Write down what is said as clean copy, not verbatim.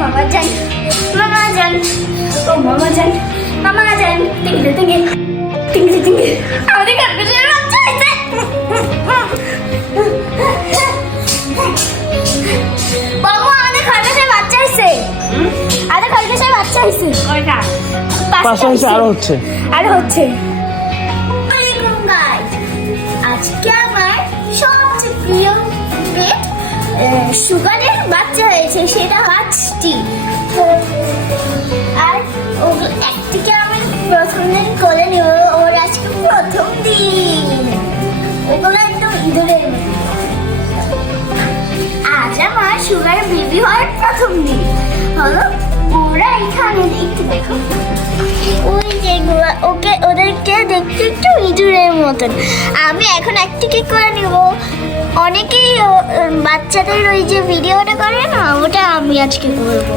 মামা যান, মামা যান, ও মামা যান, মামা যান, টিঙ্গি টিঙ্গি টিঙ্গি টিঙ্গি। আমাদের খরগোশের বাচ্চা হয়েছে। বাবু আমাদের খরগোশের বাচ্চা হয়েছে। আমাদের খরগোশের বাচ্চা হয়েছে। ওইটা পাঁচটা হচ্ছে, আরো হচ্ছে। আরো হচ্ছে। আজকে আমার সবচেয়ে প্রিয় পেট সুগারের বাচ্চা হয়েছে, সেটা হাঁচটি। আর ওগুলো একদিকে আমি প্রথম দিন কোলে নেব, ওর আজকে প্রথম দিন। ওগুলো একদম ইঁদুরের মতো। আজ আমার সুগার বেবি হওয়ার প্রথম দিন হলো। ওরা এখানে একটু দেখো, ওই যেগুলো ওকে ওদেরকে দেখতে একটু ইঁদুরের মতন। আমি এখন একটিকে করে নিব। অনেকেই বাচ্চাদের ওই যে ভিডিওটা করে না, ওটা আমি আজকে করবো।